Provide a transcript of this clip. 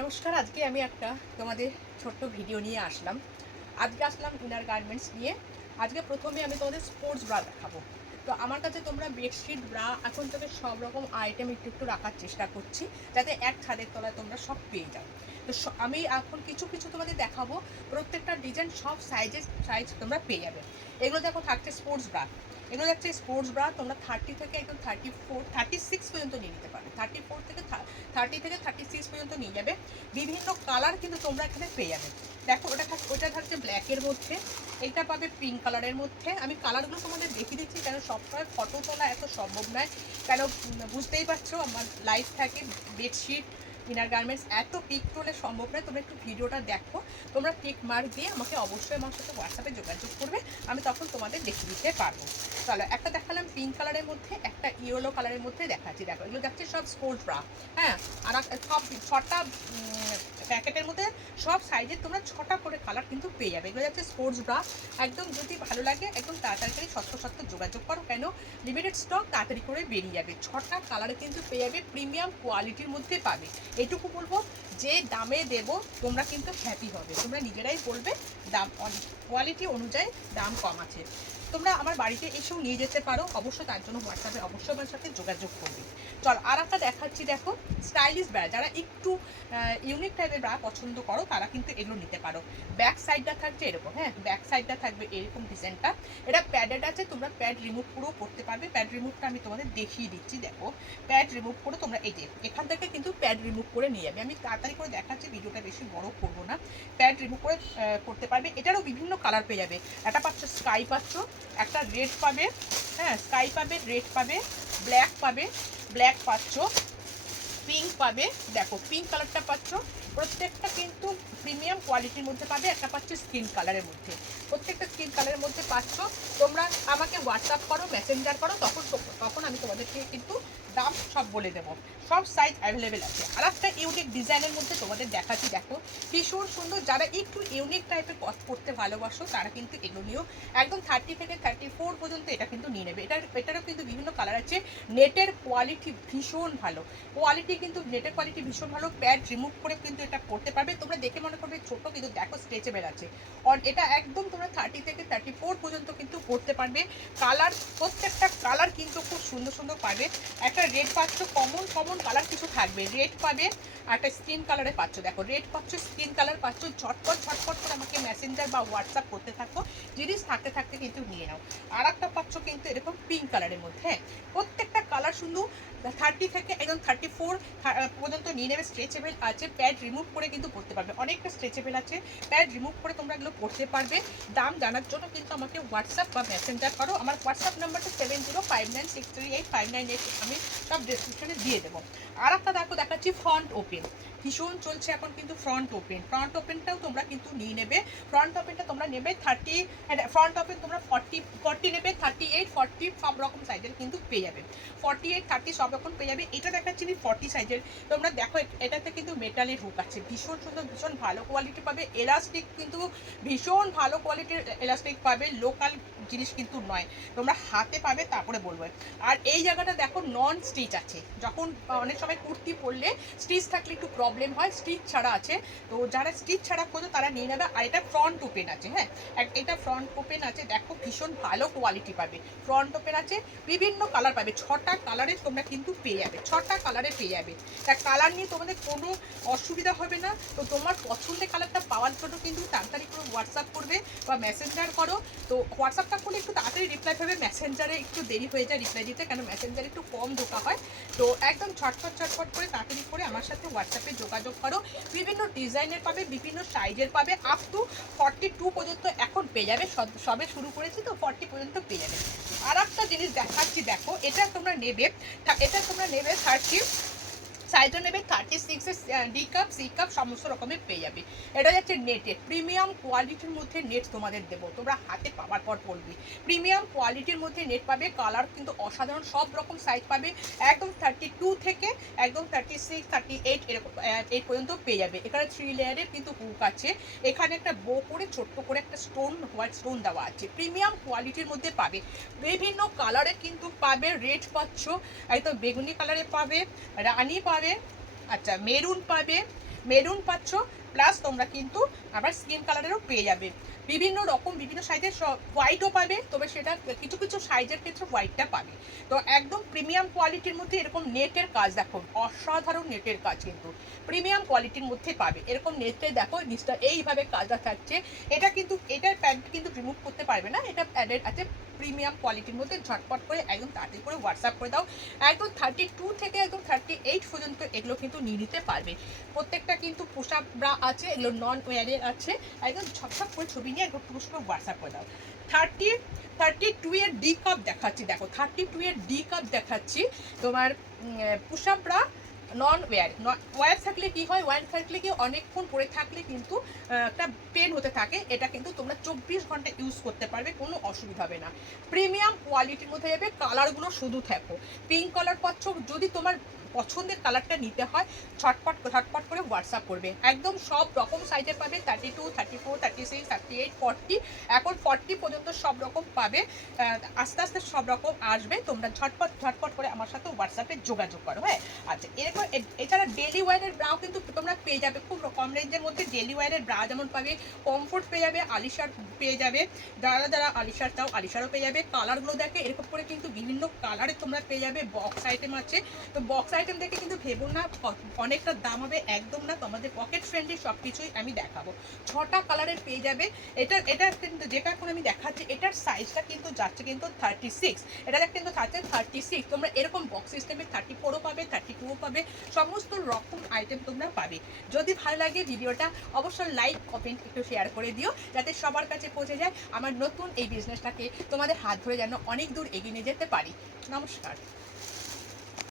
নমস্কার। আজকে আমি একটা তোমাদের ছোট্ট ভিডিও নিয়ে আসলাম। আজকে আসলাম ইনার গার্মেন্টস নিয়ে। আজকে প্রথমে আমি তোমাদের স্পোর্টস ব্রা দেখাবো। তো আমার কাছে তোমরা বেডশিট, ব্রা, এখন থেকে সব রকম আইটেম একটু একটু রাখার চেষ্টা করছি, যাতে এক ছাদের তলায় তোমরা সব পেয়ে যাও। তো আমি এখন কিছু কিছু তোমাদের দেখাবো। প্রত্যেকটা ডিজাইন সব সাইজ তোমরা পেয়ে যাবে। এগুলো দেখো থাকছে স্পোর্টস ব্রা। এগুলো যাচ্ছে স্পোর্টস ব্রা, তোমরা 30 থেকে একদম 36 পর্যন্ত নিয়ে নিতে পারবে। 30 থেকে 36 পর্যন্ত নিয়ে যাবে। বিভিন্ন কালার কিন্তু তোমরা এখানে পেয়ে যাবে। দেখো ওটা থাকছে ব্ল্যাকের মধ্যে, এটা পাবে পিঙ্ক কালারের মধ্যে। আমি কালারগুলো তোমাদের দেখিয়ে দিচ্ছি, কেন সবসময় ফটো তোলা এত সম্ভব নয়, কেন বুঝতেই পারছো আমার লাইফ থাকে। বেডশিট, ইনার গার্মেন্টস এত পিক তোলে সম্ভব নয়। তোমরা একটু ভিডিওটা দেখো, তোমরা টিক মার্ক দিয়ে আমাকে অবশ্যই আমার সাথে হোয়াটসঅ্যাপে যোগাযোগ করবে, আমি তখন তোমাদের দেখিয়ে দিতে পারবো। চলো, একটা দেখালাম পিঙ্ক কালারের মধ্যে, একটা ইয়েলো কালারের মধ্যে দেখাচ্ছি। দেখো এগুলো যাচ্ছে সব স্পোর্টস ব্রা। হ্যাঁ, আর সব 6টা প্যাকেটের মধ্যে সব সাইজে তোমরা 6টা করে কালার কিন্তু পেয়ে যাবে। এগুলো যাচ্ছে স্পোর্টস ব্রা। একদম যদি ভালো লাগে একদম তাড়াতাড়ি সত্য যোগাযোগ করো, কেন লিমিটেড স্টক তাড়াতাড়ি করে বেরিয়ে যাবে। 6টা কালারে কিন্তু পেয়ে যাবে, প্রিমিয়াম কোয়ালিটির মধ্যে পাবে। এটুকু বলবো, যে দামে দেবো তোমরা কিন্তু হ্যাপি হবে, তোমরা নিজেরাই বলবে দাম কোয়ালিটি অনুযায়ী দাম কম আছে। তোমরা আমার বাড়িতে এসেও নিয়ে যেতে পারো, অবশ্যই তার জন্য হোয়াটসঅ্যাপে অবশ্যই আমার সাথে যোগাযোগ করবে। চল, আর একটা দেখাচ্ছি। দেখো স্টাইলিশ ব্রা, যারা একটু ইউনিক টাইপের ব্রা পছন্দ করো তারা কিন্তু এগুলো নিতে পারো। ব্যাক সাইডটা থাকছে এরকম, হ্যাঁ ব্যাক সাইডটা থাকবে এরকম ডিজাইনটা। এটা প্যাডেড আছে, তোমরা প্যাড রিমুভ করেও করতে পারবে। প্যাড রিমুভটা আমি তোমাদের দেখিয়ে দিচ্ছি। দেখো প্যাড রিমুভ করে তোমরা এই যে এখান থেকে কিন্তু প্যাড রিমুভ করে নিয়ে যাবে। আমি তাড়াতাড়ি করে দেখাচ্ছি, ভিডিওটা বেশি বড় করবো না। প্যাড রিমুভ করে করতে পারবে। এটারও বিভিন্ন কালার পেয়ে যাবে। একটা পাচ্ছ স্কাই পাচ্ছ, একটা রেড পাবে, হ্যাঁ স্কাই পাবে, রেড পাবে, ব্ল্যাক পাবে, ব্ল্যাক পাচ্ছ, পিঙ্ক পাবে। দেখো পিঙ্ক কালারটা পাচ্ছ, প্রত্যেকটা কিন্তু প্রিমিয়াম কোয়ালিটির মধ্যে পাবে। একটা পাচ্ছ স্কিন কালারের মধ্যে, প্রত্যেকটা স্কিন কালারের মধ্যে পাচ্ছ। তোমরা আমাকে হোয়াটসঅ্যাপ করো, মেসেঞ্জার করো, তখন আমি তোমাদেরকে কিন্তু দাম সব বলে দেবো। সব সাইজ অ্যাভেলেবেল আছে। আর একটা ইউনিক ডিজাইনের মধ্যে তোমাদের দেখাচ্ছি। দেখো ভীষণ সুন্দর, যারা একটু ইউনিক টাইপের করতে ভালোবাসো তারা কিন্তু এগুলো নিয়েও একদম 30 থেকে 34 পর্যন্ত এটা কিন্তু নিয়ে নেবে। এটারও কিন্তু বিভিন্ন কালার আছে। নেটের কোয়ালিটি ভীষণ ভালো, নেটের কোয়ালিটি ভীষণ ভালো। প্যাড রিমুভ করে কিন্তু এটা করতে পারবে। তোমরা দেখে মনে করবে ছোট, কিন্তু দেখো স্ট্রেচেবল আছে। এটা একদম তোমরা 30 থেকে 34 পর্যন্ত কিন্তু করতে পারবে। কালার, প্রত্যেকটা কালার কিন্তু খুব সুন্দর সুন্দর পাবে। একটা রেড পাচ্ছ, কমন কালার কিছু থাকবে, রেড পাবে, একটা স্কিন কালারে পাচ্ছ। দেখো রেড পাচ্ছ, স্কিন কালার পাচ্ছ। ঝটপট করে আমাকে মেসেঞ্জার বা হোয়াটসঅ্যাপ করতে থাকো, জিনিস থাকতে থাকতে কিন্তু নিয়ে নাও। আর একটা পাচ্ছ কিন্তু এরকম পিঙ্ক কালারের মধ্যে। হ্যাঁ, প্রত্যেকটা কালার সুন্দর। 30 থেকে একদম 34 পর্যন্ত নিয়ে নেবে। স্ট্রেচেবল আছে, প্যাড রিমুভ করে কিন্তু পড়তে পারবে। অনেকটা স্ট্রেচেবল আছে, প্যাড রিমুভ করে তোমরা এগুলো পড়তে পারবে। দাম জানার জন্য কিন্তু আমাকে হোয়াটসঅ্যাপ বা মেসেঞ্জার করো। আমার হোয়াটসঅ্যাপ নাম্বারটা 7059638598, আমি সব ডেসক্রিপশনে দিয়ে দেবো। আর একটা দেখাচ্ছি ফ্রন্ট ওপেন, ভীষণ চলছে এখন কিন্তু ফ্রন্ট ওপেনটাও তোমরা কিন্তু নিয়ে নেবে। ফ্রন্ট ওপেনটা তোমরা নেবে 30, ফ্রন্ট ওপেন তোমরা 40 নেবে, 38, 40 সব রকম সাইজের কিন্তু পেয়ে যাবে। 48, 30 সব রকম পেয়ে যাবে। এটা দেখাচ্ছি 40 সাইজের। তোমরা দেখো এটাতে কিন্তু মেটালের হুক আছে, ভীষণ সুন্দর, ভীষণ ভালো কোয়ালিটি পাবে। এলাস্টিক কিন্তু ভীষণ ভালো কোয়ালিটির এলাস্টিক পাবে, লোকাল জিনিস কিন্তু নয়। তোমরা হাতে পাবে, তারপরে বলবে। আর এই জায়গাটা দেখো নন স্টিচ আছে। যখন অনেক সময় কুর্তি পরলে স্টিচ থাকলে একটু প্রবলেম হয়, স্টিচ ছাড়া আছে। তো যারা স্টিচ ছাড়া করছো তারা নিয়ে নেবে। আর এটা ফ্রন্ট ওপেন আছে, হ্যাঁ এটা ফ্রন্ট ওপেন আছে। দেখো ভীষণ ভালো কোয়ালিটি পাবে, ফ্রন্ট ওপেন আছে, বিভিন্ন কালার পাবে। 6টা কালারে তোমরা কিন্তু পেয়ে যাবে, 6টা কালারে পেয়ে যাবে। তা কালার নিয়ে তোমাদের কোনো অসুবিধা হবে না। তো তোমার পছন্দের কালারটা পাওয়ার জন্য কিন্তু তাড়াতাড়ি করে হোয়াটসঅ্যাপ করবে বা মেসেঞ্জার করো। তো হোয়াটসঅ্যাপটা করলে একটু তাড়াতাড়ি রিপ্লাই পাবে, মেসেঞ্জারে একটু দেরি হয়ে যায় রিপ্লাই দিতে, কেন মেসেঞ্জারে একটু কম ঢোকা হয়। তো একদম ছটফট করে তাড়াতাড়ি করে আমার সাথে হোয়াটসঅ্যাপে যোগাযোগ করো। বিভিন্ন ডিজাইনের পাবে, বিভিন্ন সাইজের পাবে, আপ টু 42 পর্যন্ত এখন পেয়ে যাবে। সবে শুরু করেছি তো 40 পর্যন্ত পেয়ে যাবে। আর একটা জিনিস দেখাচ্ছি। দেখো এটা তোমরা নেবে 30 সাইজও নেবে, 36 ডি কাপ, সি কাপ সমস্ত রকমের পেয়ে যাবে। এটা যাচ্ছে নেটের প্রিমিয়াম কোয়ালিটির মধ্যে নেট তোমাদের দেবো, তোমরা হাতে পাওয়ার পর পড়বে। প্রিমিয়াম কোয়ালিটির মধ্যে নেট পাবে, কালার কিন্তু অসাধারণ, সব রকম সাইজ পাবে। একদম 32 থেকে একদম 36, 38 এরকম 8 পর্যন্ত পেয়ে যাবে। এখানে 3 লেয়ারের কিন্তু হুক আছে। এখানে একটা বো করে ছোট্ট করে একটা হোয়াইট স্টোন দেওয়া আছে। প্রিমিয়াম কোয়ালিটির মধ্যে পাবে, বিভিন্ন কালারের কিন্তু পাবে। রেড পাচ্ছ, একদম বেগুনি কালারে পাবে, রানি পাবে, আচ্ছা মেরুন পাবে, মেরুন পাচ্ছ, প্লাস তোমরা কিন্তু আবার স্কিন কালারেরও পেয়ে যাবে। বিভিন্ন রকম বিভিন্ন সাইজের হোয়াইটও পাবে, তবে সেটা কিছু কিছু সাইজের ক্ষেত্রে হোয়াইটটা পাবে। তো একদম প্রিমিয়াম কোয়ালিটির মধ্যে এরকম নেটের কাজ দেখো, অসাধারণ নেটের কাজ, কিন্তু প্রিমিয়াম কোয়ালিটির মধ্যে পাবে। এরকম নেটে দেখো নিচটা এইভাবে কাজটা থাকছে। এটা কিন্তু এটার প্যান্ট কিন্তু রিমুভ করতে পারবে না, এটা প্যাডের আছে প্রিমিয়াম কোয়ালিটির মধ্যে। ঝটপট করে একদম তাড়াতাড়ি করে হোয়াটসঅ্যাপ করে দাও। একদম 32 থেকে একদম 38 পর্যন্ত এগুলো কিন্তু নিয়ে নিতে পারবে। প্রত্যেকটা কিন্তু পুশ আপ ব্রা আছে, এগুলো নন ওয়ারের আছে। একদম ঝটঝট করে ছবি নিয়ে একদম পুরো হোয়াটসঅ্যাপ করে দাও। 32 এর ডি কাপ দেখাচ্ছি, দেখো 32 এর ডি কাপ দেখাচ্ছি তোমার। পুশ আপ ব্রা নন ওয়্যার। ওয়্যার থাকলে কি হয়, ওয়্যার থাকলে কি অনেকক্ষণ পরে থাকলে কিন্তু একটা পেন হতে থাকে। এটা কিন্তু তোমরা 24 ঘন্টা ইউজ করতে পারবে, কোনো অসুবিধা হবে না। প্রিমিয়াম কোয়ালিটির মধ্যে যাবে। কালারগুলো শুধু থাকো, পিঙ্ক কালার পাচ্ছ। যদি তোমার পছন্দের কালারটা নিতে হয় ঝটপট করে হোয়াটসঅ্যাপ করবে। একদম সব রকম সাইজের পাবে, 32, 34, 36, 38, 40, এখন 40 পর্যন্ত সব রকম পাবে। আস্তে আস্তে সব রকম আসবে। তোমরা ঝটপট করে আমার সাথে হোয়াটসঅ্যাপে যোগাযোগ করো। হ্যাঁ, আচ্ছা, এরপর এছাড়া ডেলি ওয়্যারের ব্রাও কিন্তু তোমরা পেয়ে যাবে খুব কম রেঞ্জের মধ্যে। ডেলি ওয়্যারের ব্রা যেমন পাবে, কমফোর্ট পেয়ে যাবে, আলিশার পেয়ে যাবে। যারা আলিশার চাও আলিশারও পেয়ে যাবে। কালারগুলো দেখে এরকম করে কিন্তু বিভিন্ন কালারে তোমরা পেয়ে যাবে। বক্স আইটেম আছে, তো বক্স আইটেম দেখে কিন্তু ভেবো না অনেকটা দাম হবে, একদম না। তোমাদের পকেট ফ্রেন্ডলি সব কিছুই আমি দেখাবো। 6টা কালারের পেয়ে যাবে। এটা কিন্তু যেটা এখন আমি দেখাচ্ছি, এটার সাইজটা কিন্তু যাচ্ছে কিন্তু 36, এটা কিন্তু থাকছে 36। তোমরা এরকম বক্স সিস্টেমে 34ও পাবে, 32ও পাবে, সমস্ত রকম আইটেম তোমরা পাবে। যদি ভালো লাগে ভিডিওটা অবশ্যই লাইক কমেন্ট একটু শেয়ার করে দিও, যাতে সবার কাছে পৌঁছে যায়। আমার নতুন এই বিজনেসটাকে তোমাদের হাত ধরে যেন অনেক দূর এগিয়ে নিয়ে যেতে পারি। নমস্কার।